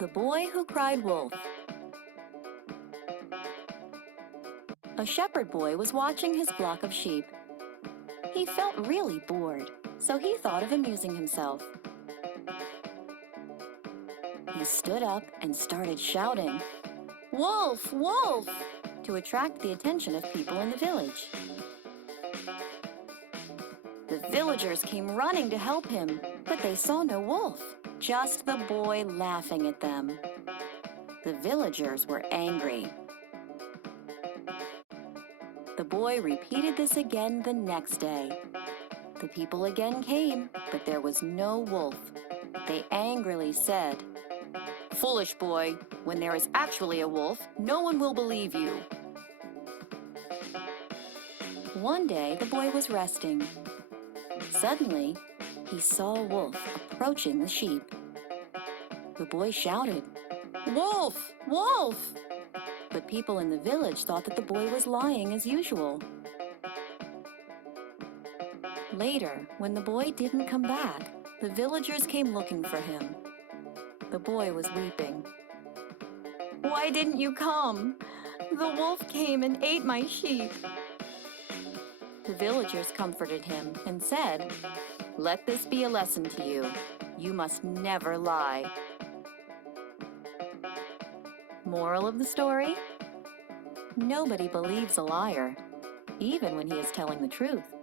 The Boy Who Cried Wolf. A shepherd boy was watching his flock of sheep. He felt really bored, so he thought of amusing himself. He stood up and started shouting, "Wolf! Wolf!" to attract the attention of people in the village. The villagers came running to help him, but they saw no wolf, just the boy laughing at them. The villagers were angry. The boy repeated this again the next day. The people again came, but there was no wolf. They angrily said, "Foolish boy, when there is actually a wolf, no one will believe you." One day, the boy was resting. Suddenly, he saw a wolf approaching the sheep. The boy shouted, "Wolf! Wolf!" But people in the village thought that the boy was lying as usual. Later, when the boy didn't come back, the villagers came looking for him. The boy was weeping. "Why didn't you come? The wolf came and ate my sheep." The villagers comforted him and said, "Let this be a lesson to you. You must never lie." Moral of the story? Nobody believes a liar, even when he is telling the truth.